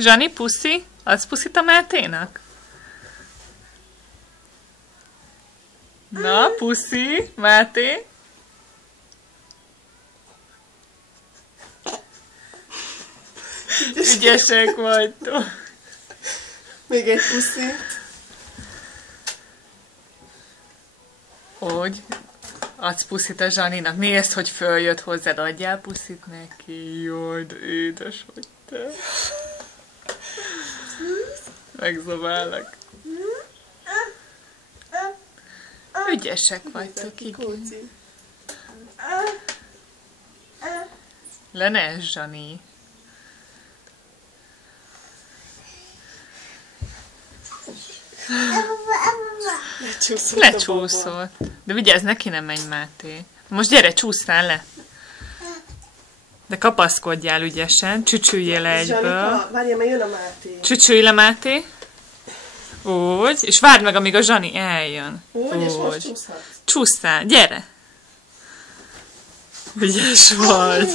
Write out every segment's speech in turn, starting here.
Zsani, puszi? Adsz puszit a Máténak? Na, puszi, Máté. Ügyesek vagytok. Még egy puszi. Hogy? Adsz puszit a Zsaninak. Nézd, hogy följött hozzád, adjál puszit neki. Jaj, de édes vagy te. Megzabálnak. Ügyesek vagytok, igen. Lenes, Zsani. Lecsúszott. De vigyázz, neki nem menj, Máté. Most gyere, csúsztál le. De kapaszkodjál ügyesen, csücsüljél le egyből. Várjál, mert jön a Máté. Csücsülj le, Máté. Úgy, és várd meg, amíg a Zsani eljön. Úgy, és most csúszhatsz. Csúsztál, gyere. Ügyes vagy.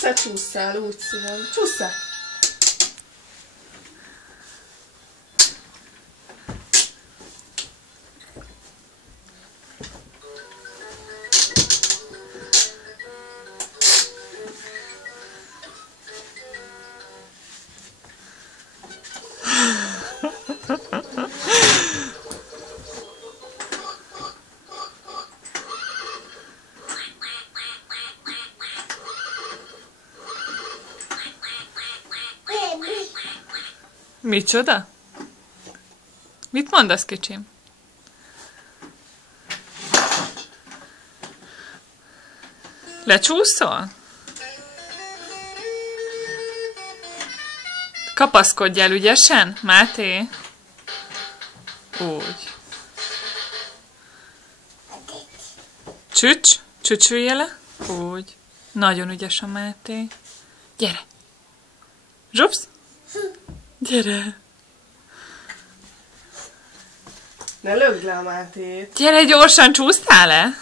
Te csúszszál, úgy szívom. Csúszszál! Micsoda? Mit mondasz, kicsim? Lecsúszol? Kapaszkodjál ügyesen, Máté? Úgy. Csücs? Csücsülje le? Úgy. Nagyon ügyes a Máté. Gyere! Zsupsz! Gyere! Ne lögd le a Mátét! Gyere, gyorsan, csúsztál le?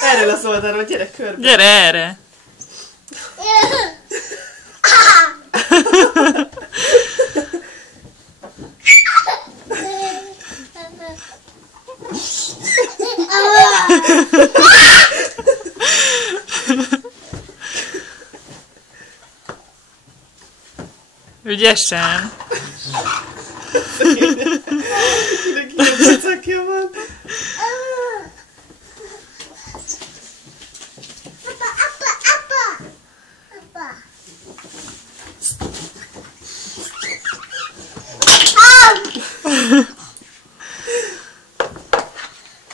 Erről az oldalról, gyere körbe! Gyere erre! Ügyesen! Kinek ilyen cicakja van!